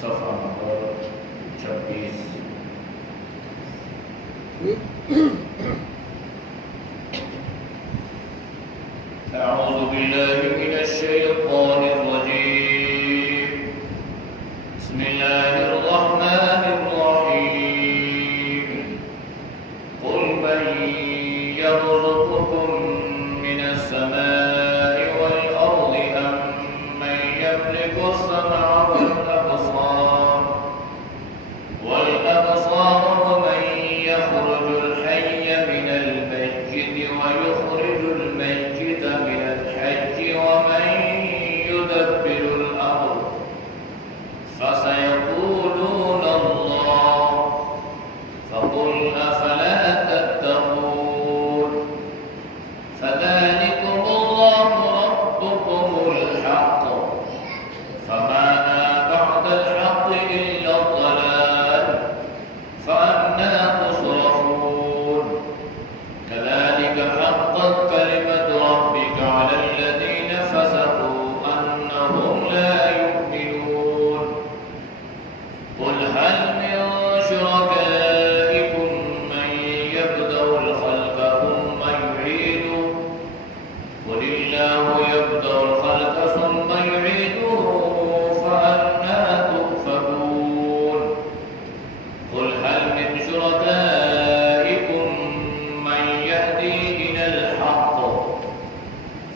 صفحہ نمبر 26۔ اعوذ باللہ من الشیطان الرجیم، بسم اللہ الرحمن الرحیم، قل من يرزقكم من السماء والأرض أم من يملك السمع والأبصار ومن يخرج الحي من الميت ويخرج الميت من الحي ومن يدبر الأمر فسيقولون الله فقل أفلا تتقون فذلكم الله ربكم الحق فماذا بعد الحق إلا الضلال فأنى تصرفون كذلك حقت كلمة ربك على الذين فسقوا أنهم لا يؤمنون قل هل من شركائكم من يبدأ الخلق ثم يعيده قل الله يبدأ الخلق ثم يعيده فأنى تؤفكون قل هل من شركائكم من يهدي إلى الحق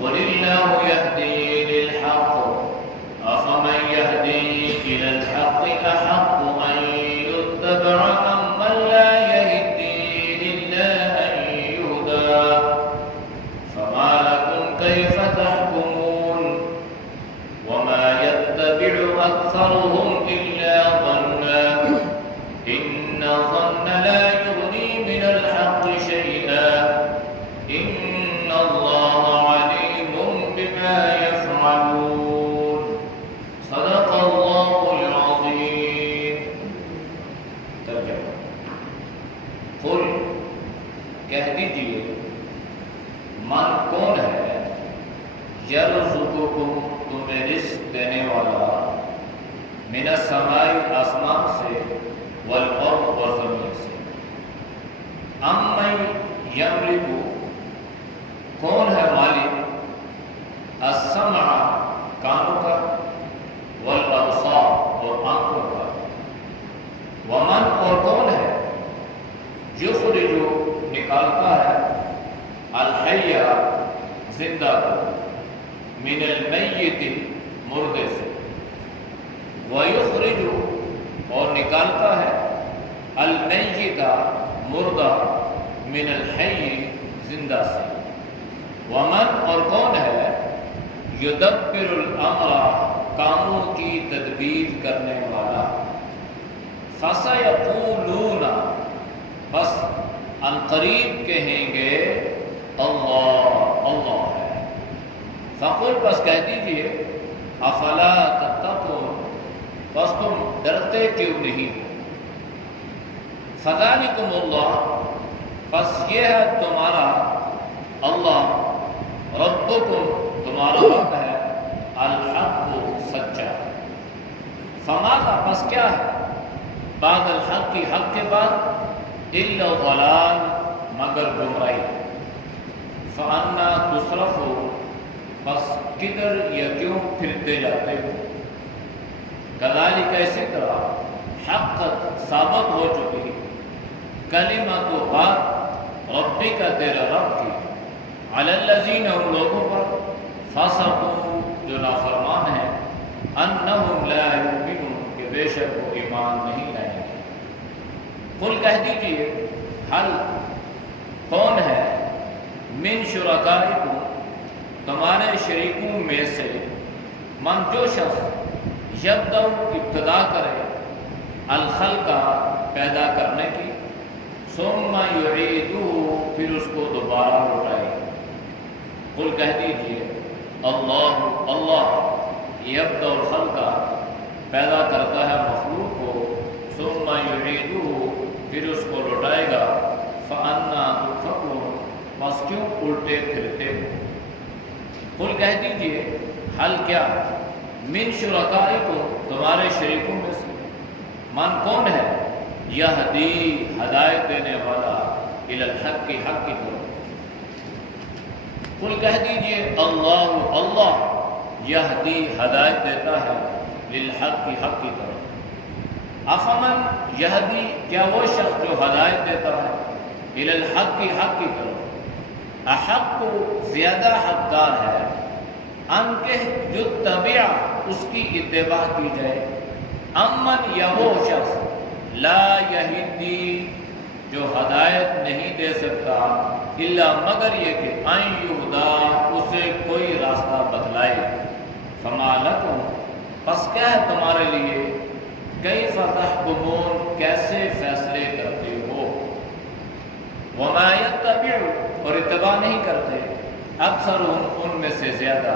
قل الله يهدي للحق أفمن يهدي إلى الحق أحق أن يتبع أم من لا يهدي إلا أن يهدى فما لكم كيف تحكمون وما يتبع أكثرهم إلا ظنا إن الظن لا يغني من الحق شيئا إن الله عليم بما يفعلون صدق الله العظيم۔ ترجمہ، قل کہہ دیجئے، من کون ہے یرزقکم تمہیں رزق دینے والا، من السماء آسمان سے، والارض اور زمین سے، امن یملک کون ہے مالک، السمع کانوں کا، والابصار اور آنکھوں کا، ومن اور کون ہے یخرج نکالتا ہے، الحی زندہ کو، من المیت مردے سے، ویخرج اور نکالتا ہے، المیت مردہ، من الحی زندہ سے، ومن اور کون ہے یدبر الامر کاموں کی تدبیر کرنے والا، فسیقولون بس عنقریب کہیں گے، اللہ اللہ ہے، فقل بس کہہ دیجئے، افلا تتقون بس تم ڈرتے کیوں نہیں، فذالکم اللہ بس یہ ہے تمہارا اللہ، ربکم تمہارا رب ہے، الحق سچا، فماذا بس کیا ہے، بعد الحق کی حق کے بعد، الا الضلال مگر گمراہی، فانا تصرفون بس کدھر یا کیوں پھرتے جاتے ہو، کذالک ایسے طرح حقت ثابت ہو چکی کلمت و بات ربی کا تیرا رب کی، علی الذین ان لوگوں پر، فسقوا جو نافرمان ہیں، انہم لا یؤمنون کہ بے شک وہ ایمان نہیں لائیں گے، قل کہہ دیجئے، حل کون ہے، من شرکائکم تمہارے شریکوں میں سے، من جو شخص یبدأ ابتدا کرے، الخلق پیدا کرنے کی، ثم یعیدہ پھر اس کو دوبارہ لوٹائے، قل کہہ دیجئے، اللہ اللہ یبدأ الخلق پیدا کرتا ہے مخلوق کو، ثم یعیدہ پھر اس کو لوٹائے گا، فأنا تؤفکون بس کیوں الٹے پھرتے ہو، قل کہہ دیجئے، حل کیا، من شرکائکم تمہارے شریکوں میں سے، من کون ہے؟ یہدی ہدایت دینے والا، الی الحق کی حق کی طرف۔ قل کہہ دیجئے اللہ اللہ یہدی ہدایت دیتا ہے، للحق کی حق کی طرف۔ افمن یہدی کیا وہ شخص جو ہدایت دیتا ہے، الی الحق کی حق کی طرف، احق کو زیادہ حقدار ہے، ان کے جو تبع اس کی اتباع کی جائے، امن یا وہ شخص لا یہدی جو ہدایت نہیں دے سکتا، الا مگر یہ کہ ان یہدا اسے کوئی راستہ بتلائے۔ فما لکم پس کیا ہے تمہارے لیے، کیف تحکمون کیسے فیصلے کرتے ہو، وما یتبع اور اتباع نہیں کرتے، اکثر ان میں سے زیادہ،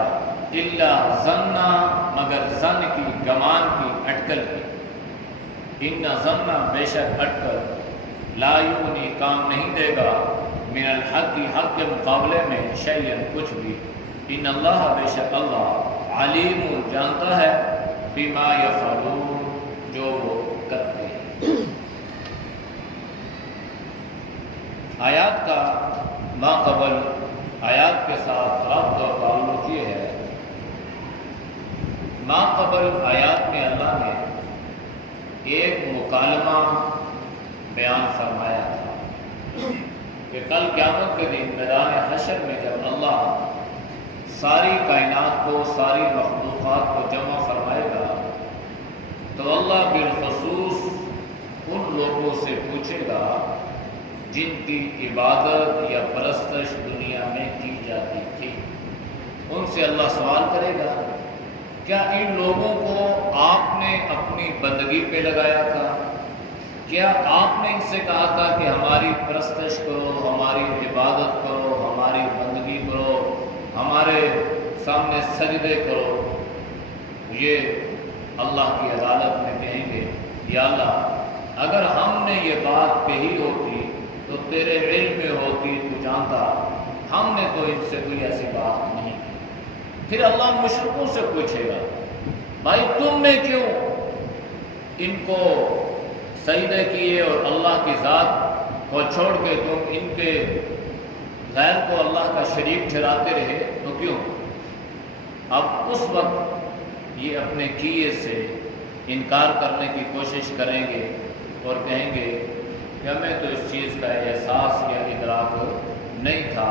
الا ظنا مگر ظن کی، گمان کی، اٹکل کی، ان ظن بے شک اٹکل، لا یغنی کام نہیں دے گا، من الحق کی حق کے مقابلے میں شیئن کچھ بھی، ان اللہ بے شک اللہ علیم جانتا ہے، بما یفعلون جو وہ کرتے ہیں۔ آیات کا ما قبل آیات کے ساتھ ربط اور تعلق یہ ہے، ما قبل آیات میں اللہ نے ایک مکالمہ بیان فرمایا تھا کہ کل قیامت کے دن میدان حشر میں جب اللہ ساری کائنات کو، ساری مخلوقات کو جمع فرمائے گا تو اللہ بالخصوص ان لوگوں سے پوچھے گا جن کی عبادت یا پرستش دنیا میں کی جاتی تھی۔ ان سے اللہ سوال کرے گا، کیا ان لوگوں کو آپ نے اپنی بندگی پہ لگایا تھا؟ کیا آپ نے ان سے کہا تھا کہ ہماری پرستش کرو، ہماری عبادت کرو، ہماری بندگی کرو، ہمارے سامنے سجدے کرو؟ یہ اللہ کی عدالت میں کہیں گے، یا اللہ اگر ہم نے یہ بات کہی ہوتی تو تیرے علم میں ہوتی، تو جانتا، ہم نے تو ان سے کوئی ایسی بات نہیں کی۔ پھر اللہ مشرکوں سے پوچھے گا، بھائی تم نے کیوں ان کو سجدے کیے اور اللہ کی ذات کو چھوڑ کے تم ان کے غیر کو اللہ کا شریک ٹھہراتے رہے، تو کیوں؟ اب اس وقت یہ اپنے کیے سے انکار کرنے کی کوشش کریں گے اور کہیں گے کہ ہمیں تو اس چیز کا احساس یا ادراک نہیں تھا،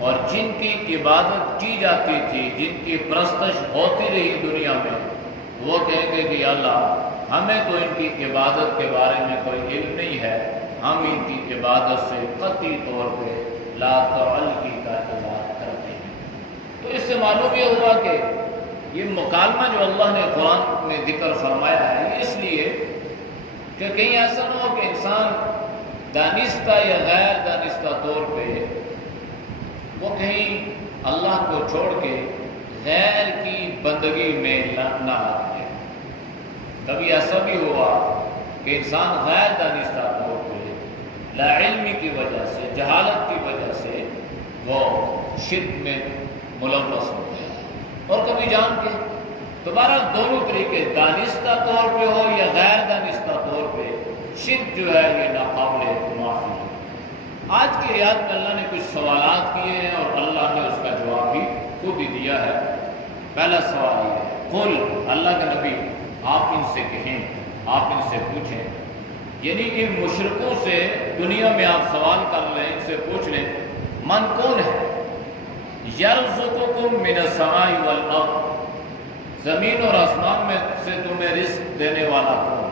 اور جن کی عبادت کی جاتی تھی، جن کی پرستش ہوتی رہی دنیا میں، وہ کہیں گے کہ اللہ ہمیں تو ان کی عبادت کے بارے میں کوئی علم نہیں ہے، ہم ان کی عبادت سے قطعی طور پہ لا تعلقی کا اعتراف کرتے ہیں۔ تو اس سے معلوم یہ ہوا کہ یہ مکالمہ جو اللہ نے قرآن میں ذکر فرمایا ہے، یہ اس لیے کہ کہیں ایسا نہ ہو کہ انسان دانستہ یا غیر دانستہ طور پہ وہ کہیں اللہ کو چھوڑ کے غیر کی بندگی میں نہ آتے۔ کبھی ایسا بھی ہوا کہ انسان غیر دانستہ طور پہ لا علمی کی وجہ سے، جہالت کی وجہ سے وہ شرک میں ملوث ہو گیا، اور کبھی جان کے۔ دوبارہ دونوں طریقے، دانستہ طور پہ ہو یا غیر دانستہ طور پہ، شرک جو ہے یہ ناقابل معافی ہے۔ آج کی آیات میں اللہ نے کچھ سوالات کیے ہیں اور اللہ نے اس کا جواب بھی خود ہی دیا ہے۔ پہلا سوال یہ ہے، قل اللہ کے نبی آپ ان سے کہیں، آپ ان سے پوچھیں، یعنی ان مشرکوں سے دنیا میں آپ سوال کر لیں، ان سے پوچھ لیں، من کون ہے یرزقکم من السماء والارض، زمین اور آسمان میں سے تمہیں رزق دینے والا کون ہے؟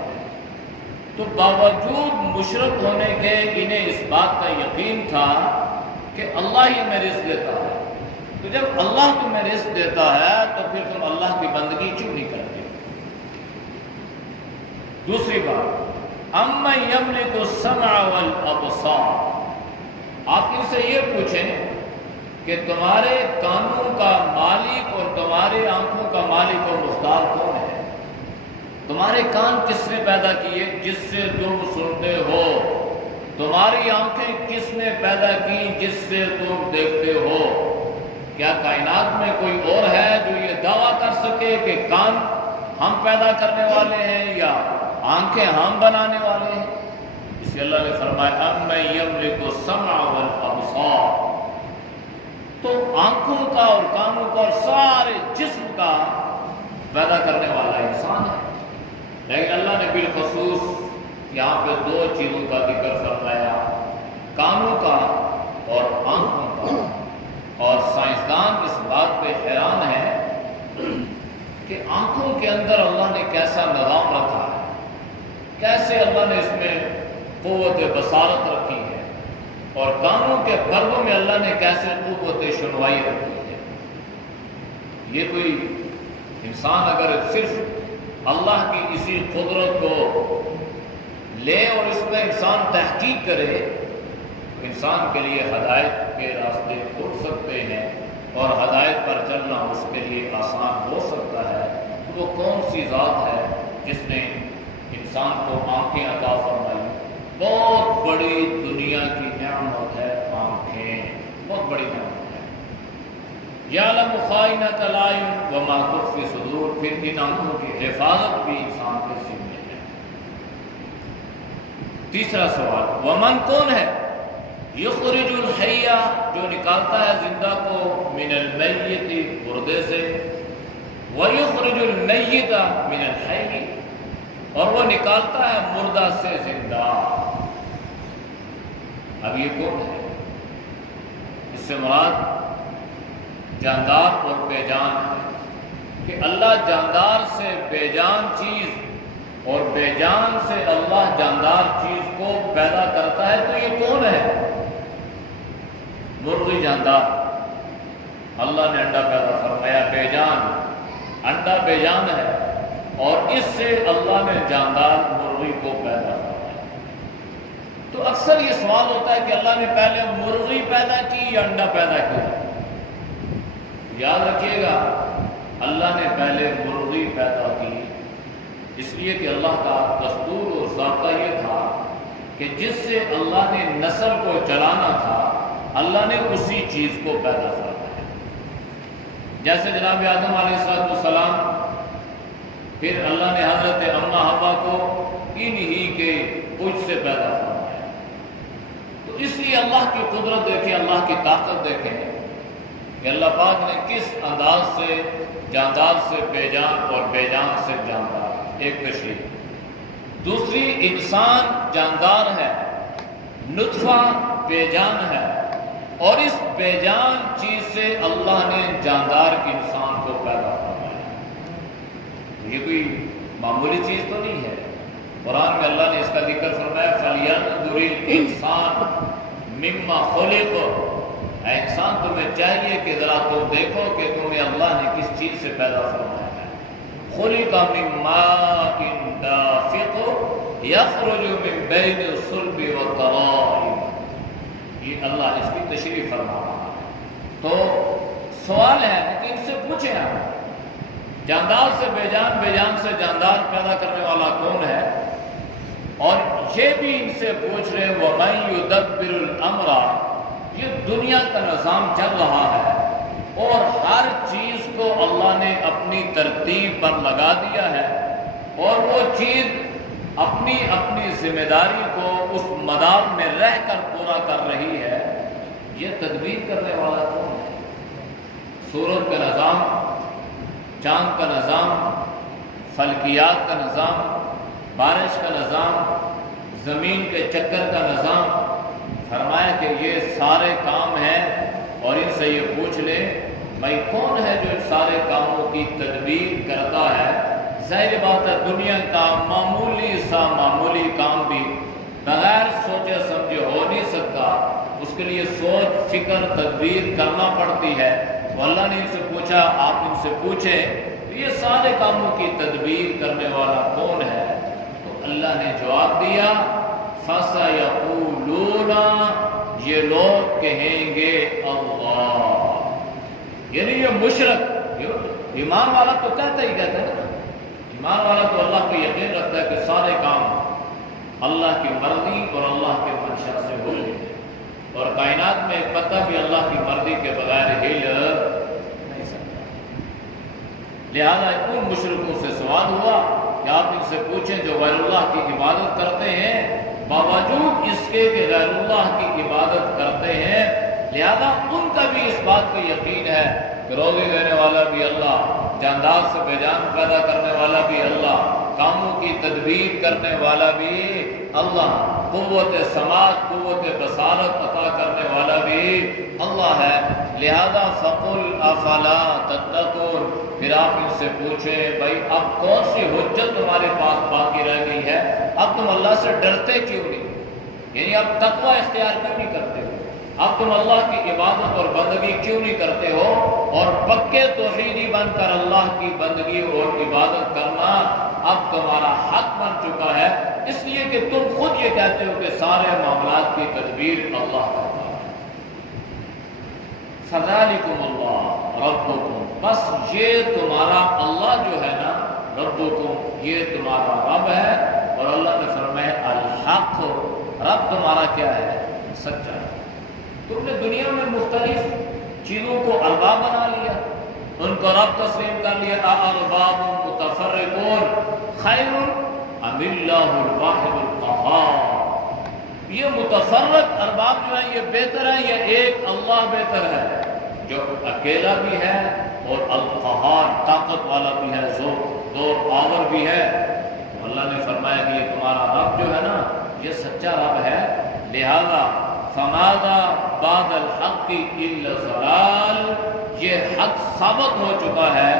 تو باوجود مشرک ہونے کے انہیں اس بات کا یقین تھا کہ اللہ ہی ہمیں رزق دیتا ہے۔ تو جب اللہ تمہیں رزق دیتا ہے تو پھر تم اللہ کی بندگی کیوں نہیں کرتے؟ دوسری بات، امن یملک السمع والابصار، آپ ان سے یہ پوچھیں کہ تمہارے کانوں کا مالک اور تمہارے آنکھوں کا مالک اور مختار کون ہے؟ تمہارے کان کس نے پیدا کیے جس سے تم سنتے ہو؟ تمہاری آنکھیں کس نے پیدا کی جس سے تم دیکھتے ہو؟ کیا کائنات میں کوئی اور ہے جو یہ دعویٰ کر سکے کہ کان ہم پیدا کرنے والے ہیں یا آنکھیں ہم بنانے والے ہیں؟ اس لیے اللہ نے فرمایا اَمَّن يَمْلِكُ السَّمْعَ وَالْأَبْصَارَ، تو آنکھوں کا اور کانوں کا اور سارے جسم کا پیدا کرنے والا انسان ہے۔ لیکن اللہ نے بالخصوص یہاں پہ دو چیزوں کا ذکر فرمایا، کانوں کا اور آنکھوں کا۔ اور سائنسدان اس بات پہ حیران ہے کہ آنکھوں کے اندر اللہ نے کیسا نظام رکھا ہے، کیسے اللہ نے اس میں قوت بصارت رکھی ہے، اور کانوں کے پردوں میں اللہ نے کیسے قوت سنوائی رکھی ہے۔ یہ کوئی انسان اگر صرف اللہ کی اسی قدرت کو لے اور اس میں انسان تحقیق کرے تو انسان کے لیے ہدایت کے راستے کھل سکتے ہیں اور ہدایت پر چلنا اس کے لیے آسان ہو سکتا ہے۔ وہ کون سی ذات ہے جس نے انسان کو آنکھیں عطا فرمائی؟ بہت بڑی دنیا کی نعمت ہے آنکھیں، بہت بڑی نعمت ہے۔ یعلم خائنۃ الاعین وما تخفی الصدور، پھر ان آنکھوں کی حفاظت بھی انسان کے ذمہ ہے۔ تیسرا سوال، ومن کون ہے؟ یخرج الحی، جو نکالتا ہے زندہ کو، من المیت، مردے سے، ویخرج المیت من الحی، اور وہ نکالتا ہے مردہ سے زندہ۔ اب یہ کون ہے؟ اس سے مراد جاندار اور بے جان ہے کہ اللہ جاندار سے بے جان چیز اور بے جان سے اللہ جاندار چیز کو پیدا کرتا ہے۔ تو یہ کون ہے؟ مرغی جاندار، اللہ نے انڈا پیدا فرمایا، بے جان، انڈا بے جان ہے، اور اس سے اللہ نے جاندار مرغی کو پیدا فرمایا۔ تو اکثر یہ سوال ہوتا ہے کہ اللہ نے پہلے مرغی پیدا کی یا انڈا پیدا کیا؟ یاد رکھیے گا، اللہ نے پہلے مرغی پیدا کی، اس لیے کہ اللہ کا دستور اور ضابطہ یہ تھا کہ جس سے اللہ نے نسل کو چلانا تھا اللہ نے اسی چیز کو پیدا فرمایا۔ جیسے جناب آدم علیہ السلام، پھر اللہ نے حضرت اماں حوا کو انہی کے کچھ سے پیدا فرمایا۔ تو اس لیے اللہ کی قدرت دیکھیں، اللہ کی طاقت دیکھیں کہ اللہ پاک نے کس انداز سے جاندار سے بے جان اور بے جان سے جاندار، ایک تشریح۔ دوسری، انسان جاندار ہے، نطفہ بے جان ہے، اور اس بے جان چیز سے اللہ نے جاندار کے انسان کو پیدا فرمایا۔ یہ کوئی معمولی چیز تو نہیں ہے۔ قرآن میں اللہ نے اس کا ذکر فرمایا، فَلْيَنْظُرِ الْإِنسَانُ مِمَّا خُلِقَ، اے انسان تمہیں چاہیے کہ ذرا تم دیکھو کہ تمہیں اللہ نے کس چیز سے پیدا فرمایا ہے۔ خُلِقَ مِن مَّاءٍ دَافِقٍ يَخْرُجُ مِن بَيْنِ الصُّلْبِ وَالتَّرَائِبِ، یہ اللہ اس کی تشریح فرما رہا ہے۔ تو سوال ہے کہ ان سے پوچھیں آپ، جاندار سے بے جان، بے جان سے جاندار پیدا کرنے والا کون ہے؟ اور یہ بھی ان سے پوچھ رہے ہیں وَمَن يُدَبِّرُ الْأَمْرَ، یہ دنیا کا نظام چل رہا ہے اور ہر چیز کو اللہ نے اپنی ترتیب پر لگا دیا ہے، اور وہ چیز اپنی اپنی ذمہ داری کو اس مدار میں رہ کر پورا کر رہی ہے۔ یہ تدبیر کرنے والا کون ہے؟ سورج کا نظام، چاند کا نظام، فلکیات کا نظام، بارش کا نظام، زمین کے چکر کا نظام، فرمایا کہ یہ سارے کام ہیں، اور ان سے یہ پوچھ لیں بھائی کون ہے جو ان سارے کاموں کی تدبیر کرتا ہے؟ ظاہر بات ہے دنیا کا معمولی سا معمولی کام بھی بغیر سوچے سمجھے ہو نہیں سکتا، اس کے لیے سوچ فکر تدبیر کرنا پڑتی ہے۔ تو اللہ نے ان سے پوچھا، آپ ان سے پوچھیں یہ سارے کاموں کی تدبیر کرنے والا کون ہے؟ تو اللہ نے جواب دیا، فَسَيَقُولُونَ، یہ لوگ کہیں گے اللہ، یعنی یہ مشرک، ایمان والا تو کہتا ہی کہتا ہے، ایمان والا تو اللہ کو یقین رکھتا ہے کہ سارے کام اللہ کی مرضی اور اللہ کے منشا سے ہو رہے ہیں، اور کائنات میں ایک پتہ بھی اللہ کی مرضی کے بغیر ہل نہیں سکتا۔ لہذا ان مشرکوں سے سوال ہوا کہ آپ ان سے پوچھیں جو غیر اللہ کی عبادت کرتے ہیں باوجود اس کے کہ غیر اللہ کی عبادت کرتے ہیں، لہذا ان کا بھی اس بات کا یقین ہے کہ روزی دینے والا بھی اللہ، جاندار سے بے جان پیدا کرنے والا بھی اللہ، کاموں کی تدبیر کرنے والا بھی اللہ، قوت سماعت قوت بصارت عطا کرنے والا بھی اللہ ہے۔ لہذا فقل افلا تتقون، پھر آپ ان سے پوچھیں بھائی اب کون سی حجت تمہارے پاس باقی رہ گئی ہے، اب تم اللہ سے ڈرتے کیوں نہیں، یعنی اب تقوی اختیار کیوں نہیں کرتے ہو، اب تم اللہ کی عبادت اور بندگی کیوں نہیں کرتے ہو، اور پکے توحیدی بن کر اللہ کی بندگی اور عبادت کرنا اب تمہارا حق بن چکا ہے، اس لیے کہ تم خود یہ کہتے ہو کہ سارے معاملات کی تدبیر اللہ کرتا ہے۔ فذالکم اللہ ربکم، بس یہ تمہارا اللہ جو ہے نا، ربکم یہ تمہارا رب ہے، اور اللہ نے فرمایا الحق، رب تمہارا کیا ہے، سچا ہے۔ تم نے دنیا میں مختلف چیزوں کو ارباب بنا لیا، ان کو رب تسلیم کر لیا، ارباب متفرقون خیر ام اللہ الواحد القہار، یہ متفرق ارباب جو ہیں یہ بہتر ہے یا ایک اللہ بہتر ہے جو اکیلا بھی ہے اور القہار طاقت والا بھی ہے، زور پاور بھی ہے۔ اللہ نے فرمایا کہ یہ تمہارا رب جو ہے نا یہ سچا رب ہے، لہذا فماذا بعد الحق الا الضلال، یہ حق ثابت ہو چکا ہے،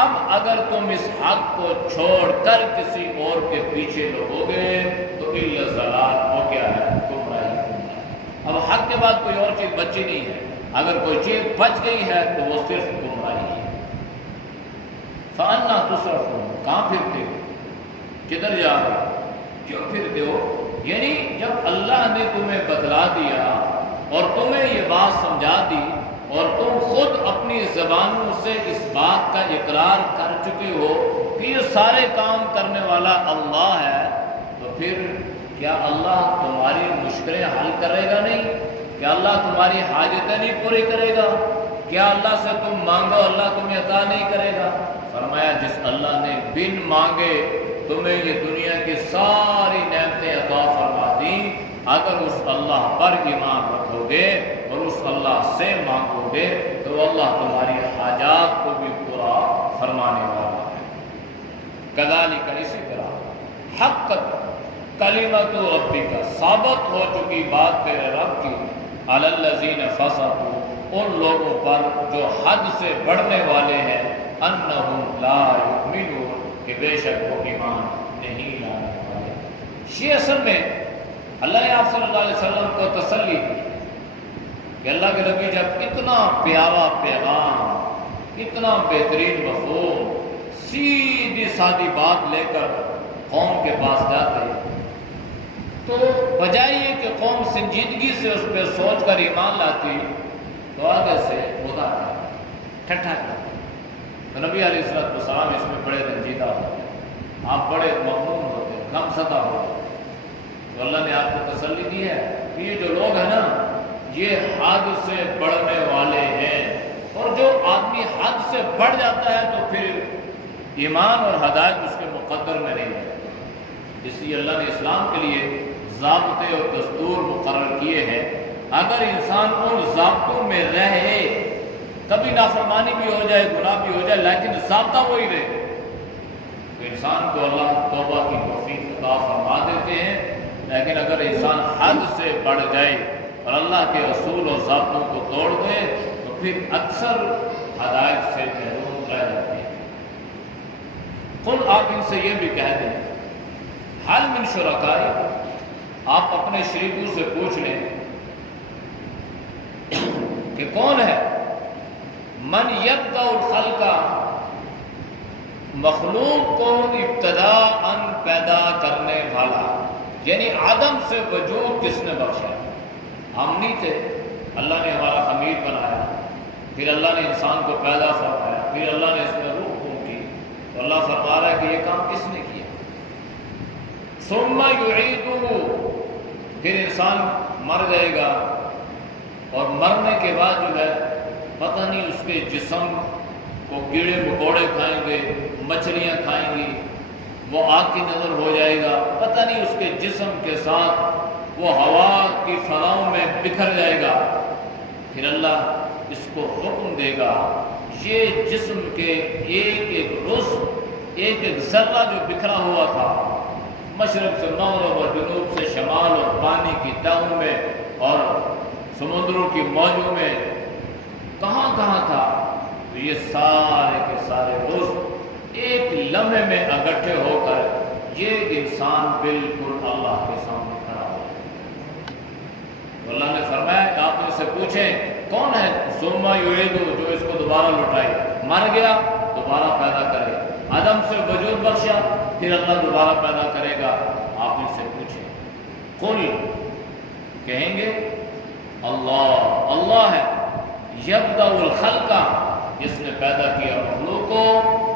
اب اگر تم اس حق کو چھوڑ کر کسی اور کے پیچھے لگو گے تو الا الضلال، وہ کیا ہے، گمراہی۔ اب حق کے بعد کوئی اور چیز بچی نہیں ہے، اگر کوئی چیز بچ گئی ہے تو وہ صرف گمراہی ہے۔ فَأَنَّا تُصْرَفُونَ، کہاں پھرتے ہو، کدھر جا رہے ہو، کیوں پھرتے ہو، یعنی جب اللہ نے تمہیں بتلا دیا اور تمہیں یہ بات سمجھا دی اور تم خود اپنی زبانوں سے اس بات کا اقرار کر چکے ہو کہ یہ سارے کام کرنے والا اللہ ہے، تو پھر کیا اللہ تمہاری مشکلیں حل کرے گا نہیں، کیا اللہ تمہاری حاجتیں نہیں پوری کرے گا، کیا اللہ سے تم مانگو اللہ تمہیں عطا نہیں کرے گا؟ فرمایا جس اللہ نے بن مانگے تمہیں یہ دنیا کی ساری نعمتیں عطا فرما دیں، اگر اس اللہ پر ایمان رکھو گے اور اس اللہ سے مانگو گے تو اللہ تمہاری حاجات کو بھی پورا فرمانے والا ہے۔ کذالک، اسی طرح، حقت کلمۃ ربک، ثابت ہو چکی بات تیرے رب کی، علی الذین فسقوا، ان لوگوں پر جو حد سے بڑھنے والے ہیں، انہم لا یؤمنون، کہ بے شک وہ ایمان نہیں لانے والے۔ یہ اصل میں اللہ نے آپ صلی اللہ علیہ وسلم کو تسلی دی کہ اللہ کے نبی جب اتنا پیارا پیغام، اتنا بہترین مفہوم، سیدھی سادی بات لے کر قوم کے پاس جاتے تو بجائے یہ کہ قوم سنجیدگی سے اس پہ سوچ کر ایمان لاتی تو آگے سے خدا ٹھٹھا کرتے۔ تو نبی علیہ السلام اس میں بڑے رنجیدہ ہوتے، آپ بڑے مغموم ہوتے، غم زدہ ہوتے، تو اللہ نے آپ کو تسلی دی ہے کہ یہ جو لوگ ہیں نا یہ حد سے بڑھنے والے ہیں، اور جو آدمی حد سے بڑھ جاتا ہے تو پھر ایمان اور ہدایت اس کے مقدر میں نہیں ہے۔ اس لیے اللہ نے اسلام کے لیے ضابطے اور دستور مقرر کیے ہیں، اگر انسان ان ضابطوں میں رہے، کبھی نافرمانی بھی ہو جائے، گناہ بھی ہو جائے، لیکن ضابطہ وہی رہے، تو انسان کو اللہ توبہ کی توفیق عطا فرما دیتے ہیں۔ لیکن اگر انسان حد سے بڑھ جائے اور اللہ کے اصول اور ضابطوں کو توڑ دے تو پھر اکثر ہدایت سے محروم رہ جاتے ہیں۔ قل، آپ ان سے یہ بھی کہہ دیں، حل من شرکاء، آپ اپنے شریکوں سے پوچھ لیں کہ کون ہے من یبدأ الخلق، مخلوق کو ابتداءً پیدا کرنے والا، یعنی عدم سے وجود کس نے بخشا؟ ہم نہیں تھے، اللہ نے ہمارا خمیر بنایا، پھر اللہ نے انسان کو پیدا فرمایا، پھر اللہ نے اس میں روح پھونکی، تو اللہ فرما رہا ہے کہ یہ کام کس نے کیا؟ ثم یعیدہ، پھر انسان مر جائے گا، اور مرنے کے بعد جو ہے پتہ نہیں اس کے جسم کو کیڑے مکوڑے کھائیں گے، مچھلیاں کھائیں گی، وہ آگ کی نظر ہو جائے گا، پتہ نہیں اس کے جسم کے ساتھ وہ ہوا کی فضاؤں میں بکھر جائے گا۔ پھر اللہ اس کو حکم دے گا، یہ جسم کے ایک ایک رز، ایک ایک ذرہ جو بکھرا ہوا تھا، مشرق سے مغرب اور جنوب سے شمال اور پانی کی تہوں میں اور سمندروں کی موجوں میں کہاں کہاں تھا، تو یہ سارے کے سارے رز ایک لمحے میں اکٹھے ہو کر یہ انسان بالکل اللہ کے سامنے کھڑا ہو۔ تو اللہ نے فرمایا کہ آپ ان سے پوچھیں کون ہے ثم یعیدہ، جو اس کو دوبارہ لوٹائے، مر گیا دوبارہ پیدا کرے، عدم سے وجود بخشا پھر اللہ دوبارہ پیدا کرے گا، آپ ان سے پوچھیں۔ قل، کہیں گے اللہ، اللہ ہے، یبدأ الخلق، جس نے پیدا کیا مخلوق کو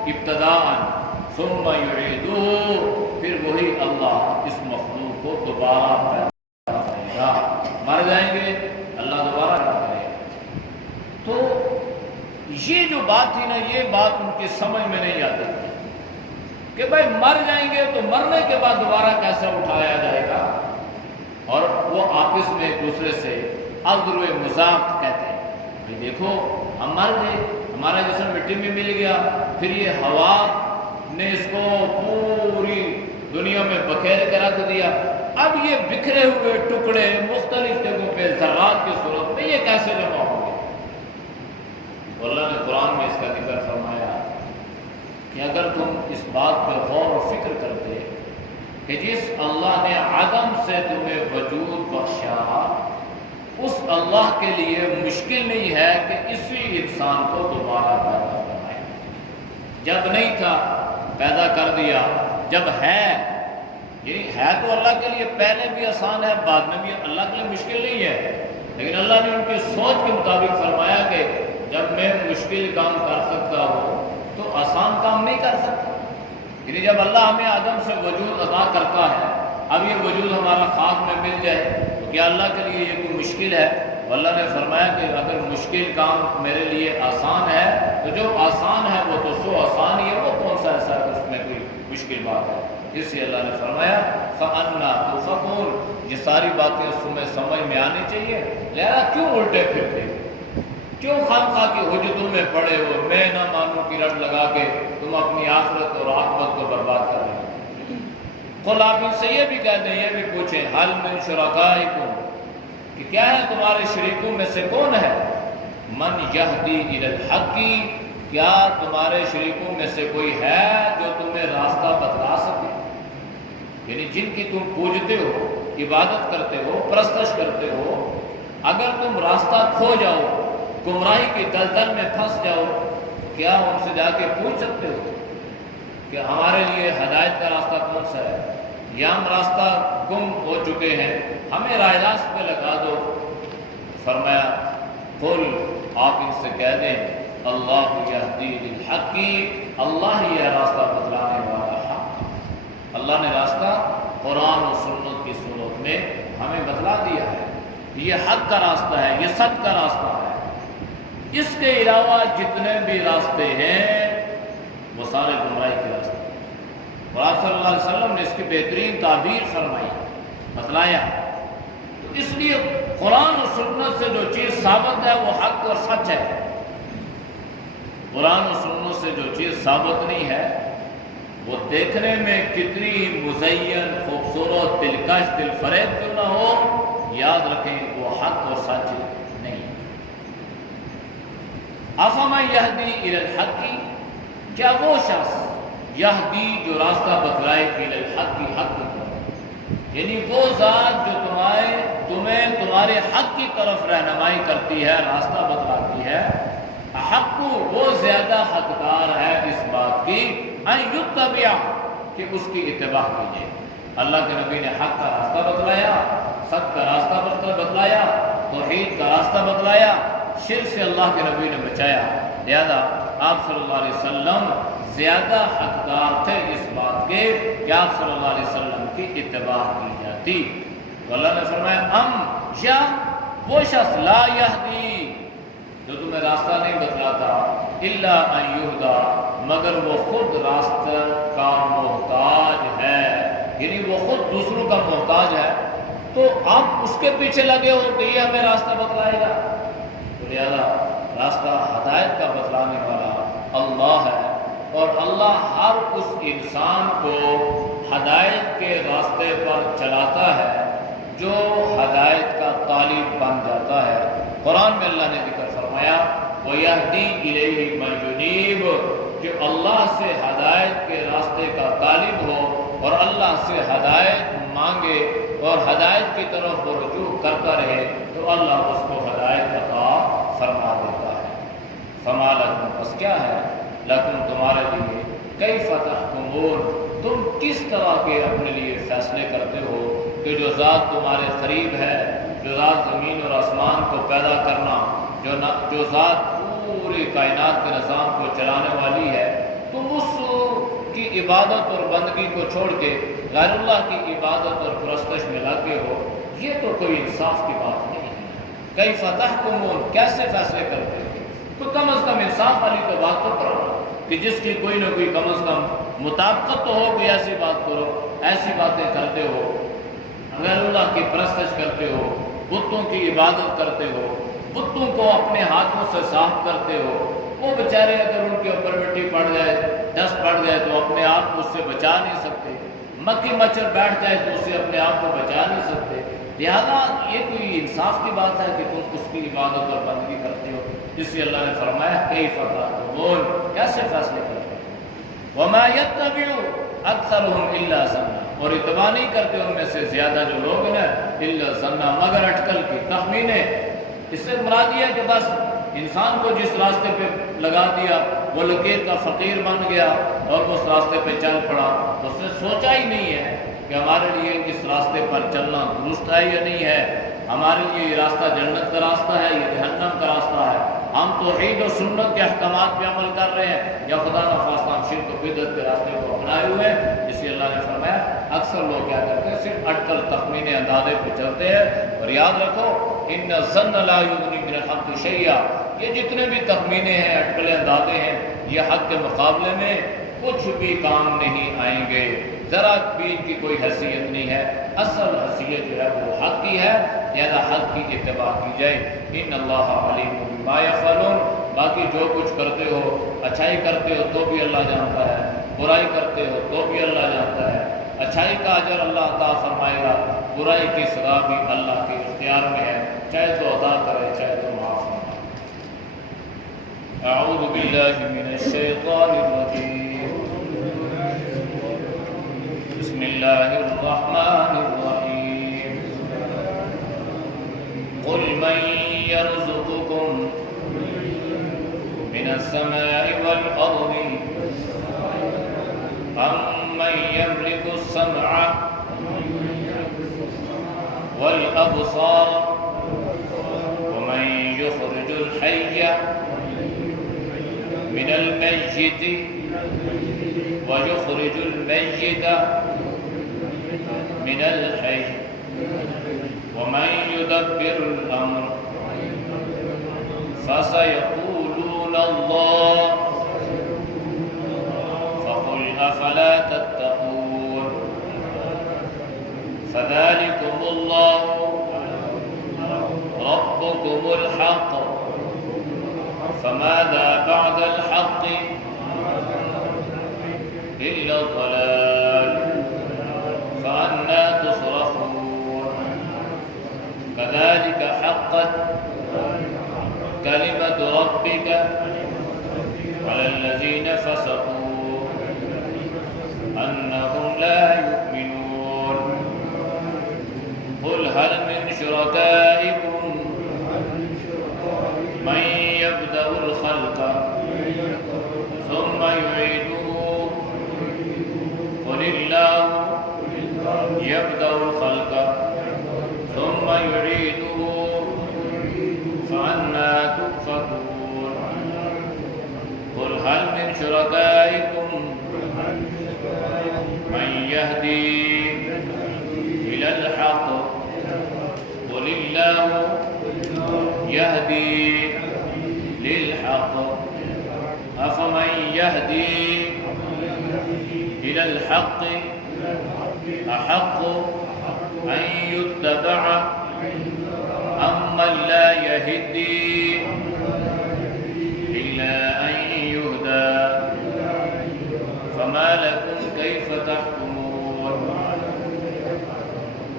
ابتداءً، ثم یعیدہ، پھر وہی اللہ اس مخلوق کو دوبارہ پیدا کرے گا۔ مر جائیں گے اللہ دوبارہ پیدا کرے گا۔ تو یہ جو بات تھی نا، یہ بات ان کی سمجھ میں نہیں آتی کہ بھائی مر جائیں گے تو مرنے کے بعد دوبارہ کیسے اٹھایا جائے گا، اور وہ آپس میں ایک دوسرے سے عذر و مذاق کہتے ہیں، بھائی دیکھو ہم مر گئے، ہمارا جسم مٹی میں مل گیا، پھر یہ ہوا نے اس کو پوری دنیا میں بکھیر کے رکھ دیا، اب یہ بکھرے ہوئے ٹکڑے مختلف جگہوں پہ ذرات کی صورت میں یہ کیسے جمع ہوں گے؟ اللہ نے قرآن میں اس کا ذکر فرمایا کہ اگر تم اس بات پہ غور و فکر کرتے کہ جس اللہ نے عدم سے تمہیں وجود بخشا، اس اللہ کے لیے مشکل نہیں ہے کہ اسی انسان کو دوبارہ پیدا فرمائے، جب نہیں تھا پیدا کر دیا، جب ہے، یعنی ہے تو اللہ کے لیے پہلے بھی آسان ہے، بعد میں بھی اللہ کے لیے مشکل نہیں ہے، لیکن اللہ نے ان کی سوچ کے مطابق فرمایا کہ جب میں مشکل کام کر سکتا ہوں تو آسان کام نہیں کر سکتا، یعنی جب اللہ ہمیں آدم سے وجود عطا کرتا ہے، اب یہ وجود ہمارا خاک میں مل جائے تو کیا اللہ کے لیے یہ کوئی مشکل ہے؟ اللہ نے فرمایا کہ اگر مشکل کام میرے لیے آسان ہے تو جو آسان ہے وہ تو سو آسان ہی ہے، وہ کون سا ایسا ہے اس میں کوئی مشکل بات ہے؟ اس لیے اللہ نے فرمایا فَأَنَّا تُؤْفَكُونَ، یہ ساری باتیں تمہیں سمجھ میں آنی چاہیے، لہذا کیوں الٹے پھرتے، کیوں خواہ کی حجتوں میں پڑے ہو، میں نہ مانوں کی رٹ لگا کے تم اپنی آخرت اور عاقبت کو برباد کر رہے ہو؟ قل، آپ ان سے یہ بھی کہہ دیں، یہ بھی پوچھیں، هل من شرکائکم، کہ کیا ہے تمہارے شریکوں میں سے کون ہے، من یہدی الی الحق، کیا تمہارے شریکوں میں سے کوئی ہے جو تمہیں راستہ بتلا سکے، یعنی جن کی تم پوجتے ہو، عبادت کرتے ہو، پرستش کرتے ہو، اگر تم راستہ کھو جاؤ، گمراہی کی دلدل میں پھنس جاؤ، کیا ان سے جا کے پوچھ سکتے ہو کہ ہمارے لیے ہدایت کا راستہ کون سا ہے، یا ہم راستہ گم ہو چکے ہیں، ہمیں راہ راست پہ لگا دو؟ فرمایا قل، آپ ان سے کہہ دیں اللہ یہدی للحق، اللہ ہی ہے راستہ بتلانے والا حق، اللہ نے راستہ قرآن و سنت کی صورت میں ہمیں بتلا دیا ہے، یہ حق کا راستہ ہے، یہ سچ کا راستہ ہے، اس کے علاوہ جتنے بھی راستے ہیں وہ سارے گمراہی کے راستے ہیں، اور آپ صلی اللہ علیہ وسلم نے اس کی بہترین تعبیر فرمائی، بتلایا، تو اس لیے قرآن و سنت سے جو چیز ثابت ہے وہ حق اور سچ ہے، قرآن و سنت سے جو چیز ثابت نہیں ہے وہ دیکھنے میں کتنی مزین، خوبصورت، دلکش، دل فریب کیوں نہ ہو، یاد رکھیں وہ حق اور سچ نہیں۔ افمن یہدی الی الحق، کیا وہ شخص یہدی جو راستہ بتلائے الی الحق، حق کی طرف، یعنی وہ ذات جو تمہیں تمہارے حق کی طرف رہنمائی کرتی ہے، راستہ بتلاتی ہے، حق، وہ زیادہ حقدار ہے اس بات کی ان یتبع، کہ اس کی اتباع کیجیے۔ اللہ کے نبی نے حق کا راستہ بتلایا، سچ کا راستہ بتلایا، توحید کا راستہ بتلایا، شرک سے اللہ کے نبی نے بچایا، لہذا آپ صلی اللہ علیہ وسلم زیادہ حقدار تھے اس بات کے کہ آپ صلی اللہ علیہ وسلم کی اتباع کی جاتی۔ تو اللہ نے فرمایا یا وہ شخص لا یہدی، جو تمہیں راستہ نہیں بتلاتا، الا ان یہدا، مگر وہ خود راستہ کا محتاج ہے، یعنی وہ خود دوسروں کا محتاج ہے، تو آپ اس کے پیچھے لگے ہو کہ یہ ہمیں راستہ بتلائے گا؟ تو لہذا راستہ ہدایت کا بتلانے والا اللہ ہے، اور اللہ ہر اس انسان کو ہدایت کے راستے پر چلاتا ہے جو ہدایت کا طالب بن جاتا ہے۔ قرآن میں اللہ نے ذکر فرمایا وَيَهْدِي إِلَيْهِ مَن يُنِيبُ، کہ اللہ سے ہدایت کے راستے کا طالب ہو اور اللہ سے ہدایت مانگے اور ہدایت کی طرف وہ رجوع کرتا رہے تو اللہ اس کو ہدایت عطا فرما دیتا ہے۔ فَمَا لَكُمْ، پس کیا ہے، لَكُمْ تمہارے لیے، کیف تحکمون، تم کس طرح کے اپنے لیے فیصلے کرتے ہو کہ جو ذات تمہارے قریب ہے، جو ذات زمین اور آسمان کو پیدا کرنا، جو ذات پوری کائنات کے نظام کو چلانے والی ہے، تم اس کی عبادت اور بندگی کو چھوڑ کے غیر اللہ کی عبادت اور پرستش میں لگے ہو، یہ تو کوئی انصاف کی بات نہیں ہے۔ کیف تحکمون، کیسے فیصلے کرتے ہو؟ تو کم از کم انصاف والی تو بات تو کرو کہ جس کی کوئی نہ کوئی کم از کم مطابقت تو ہو، کوئی ایسی بات کرو، ایسی باتیں کرتے ہو، غیر اللہ کی پرستش کرتے ہو، بتوں کی عبادت کرتے ہو، بتوں کو اپنے ہاتھوں سے صاف کرتے ہو، وہ بیچارے اگر ان کے اوپر مٹی پڑ جائے، ڈسٹ پڑ جائے تو اپنے آپ کو اس سے بچا نہیں سکتے، مکھی مچھر بیٹھ جائے تو اس سے اپنے آپ کو بچا نہیں سکتے، لہذا یہ کوئی انصاف کی بات ہے کہ تم اس کی عبادت اور بندگی کرتے ہو؟ اس لیے اللہ نے فرمایا کیف تحکمون، کیسے فیصلے کرتے ہو؟ وما یتبع اکثرهم الا ظنا، اور اتباع نہیں کرتے ان میں سے زیادہ جو لوگ ہیں الا ظنا، مگر اٹکل کی، تخمینے۔ اس سے مراد یہ ہے کہ بس انسان کو جس راستے پہ لگا دیا وہ لکیر کا فقیر بن گیا اور اس راستے پہ چل پڑا، اس نے سوچا ہی نہیں ہے کہ ہمارے لیے اس راستے پر چلنا درست ہے یا نہیں ہے، ہمارے لیے یہ راستہ جنت کا راستہ ہے یا جہنم کا راستہ ہے، ہم توحید و سنت کے احکامات پہ عمل کر رہے ہیں یا خدا نخواستہ ہم شرک و بدعت کے راستے کو اپنائے ہوئے ہیں۔ اس لیے اللہ نے فرمایا اکثر لوگ کیا کرتے ہیں، صرف اٹکل تخمینے اندازے پہ چلتے ہیں، اور یاد رکھو ان الظن لا یغنی من الحق شیئا، یہ جتنے بھی تخمینے ہیں، اٹکلیں اندازے ہیں، یہ حق کے مقابلے میں کچھ بھی کام نہیں آئیں گے، ذرا بھی ان کی کوئی حیثیت نہیں ہے، اصل حیثیت جو ہے وہ حق کی ہے، لہذا حق کی اتباع کی جائے۔ ان اللہ علیم بما یفعلون، باقی جو کچھ کرتے ہو، اچھائی کرتے ہو تو بھی اللہ جانتا ہے، برائی کرتے ہو تو بھی اللہ جانتا ہے، اچھائی کا اجر اللہ عطا فرمائے گا، برائی کی سزا بھی اللہ کے اختیار میں ہے، چاہے تو عطا کرے چاہے تو معاف فرمائے۔ اعوذ باللہ من الشیطان الرجیم، بسم اللہ الرحمن الرحیم، قل من يرزقكم من السماء والأرض أَمَّن يَمْلِكُ السَّمْعَ وَالْأَبْصَارَ وَمَن يُخْرِجُ الْحَيَّ مِنَ الْمَيِّتِ وَيُخْرِجُ الْمَيِّتَ مِنَ الْحَيِّ وَمَن يُدَبِّرُ الْأَمْرَ فَسَيَقُولُونَ اللَّهُ فَقُلْ أَفَلَا تَتَّقُونَ فَذَلِكُمُ اللَّهُ رَبُّكُمُ الْحَقُّ فَمَاذَا بَعْدَ الْحَقِّ إِلَّا الضَّلَالُ فَأَنَّى تُصْرَفُونَ كَذَلِكَ حَقَّتْ كَلِمَةُ رَبِّكَ عَلَى الَّذِينَ فَسَقُوا أَنَّهُمْ لَا يُؤْمِنُونَ قُلْ هَلْ مِنْ شُرَكَائِكُمْ مَنْ يَبْدَأُ الْخَلْقَ ثُمَّ يُعِيدُهُ قُلِ اللَّهُ يَبْدَأُ الْخَلْقَ ثُمَّ يُعِيدُهُ فَأَنَّى تُؤْفَكُونَ قُلْ هَلْ مِنْ شُرَكَائِكُمْ مَنْ يَهْدِي إِلَى الْحَقِّ قُلِ اللَّهُ يَهْدِي لِلْحَقِّ أفمن يهدي إلى الحق أحق أن يتبع أمن لا يهدي إلا أن يهدى فما لكم كيف تحكمون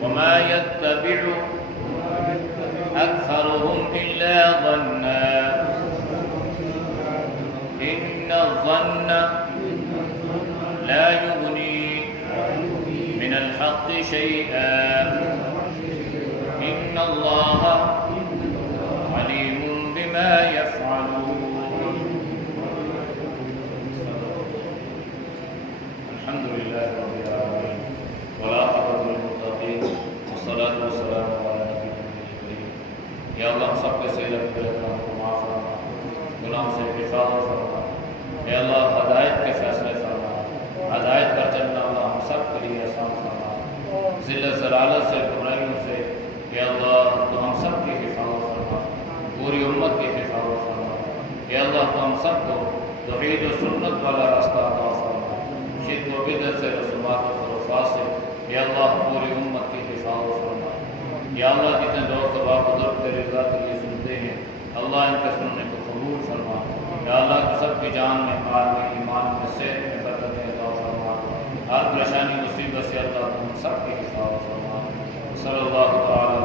وما يتبع أكثرهم إلا ظنا إن الظن لا يغني من الحق شيئا إن الله عليم بما يفعلون. الحمد لله رب العالمين والعاقبة للمتقين والصلاة والسلام على نبينا الكريم. یا اللہ ہم سب کے سیدھے گناہوں کو معاف فرما، گناہوں سے حفاظت فرما. اے اللہ ہدایت کے فیصلے فرما، ہدایت پر چلنا اللہ ہم سب کے لیے آسان فرما. ذلت ضلالت سے، گمراہیوں سے اے اللہ تو ہم سب کی حفاظت فرما، پوری امت کی حفاظت فرما. اے اللہ تو ہم سب کو توحید و سنت والا راستہ عطا فرما، شرک و بدعت سے، رسومات و خرافات سے اے اللہ پوری امت کی حفاظت فرما. یا اللہ جتنے دوست و بزرگ تیری رضا کے لیے سنتے ہیں اللہ ان کے سننے کو قبول فرما. یا اللہ تو سب کی جان میں، مال میں، ایمان میں، صحت میں برکت عطا فرما. ہر پریشانی مصیبت سے اللہ تم سب کی حفاظت فرما. صلی اللہ تعالی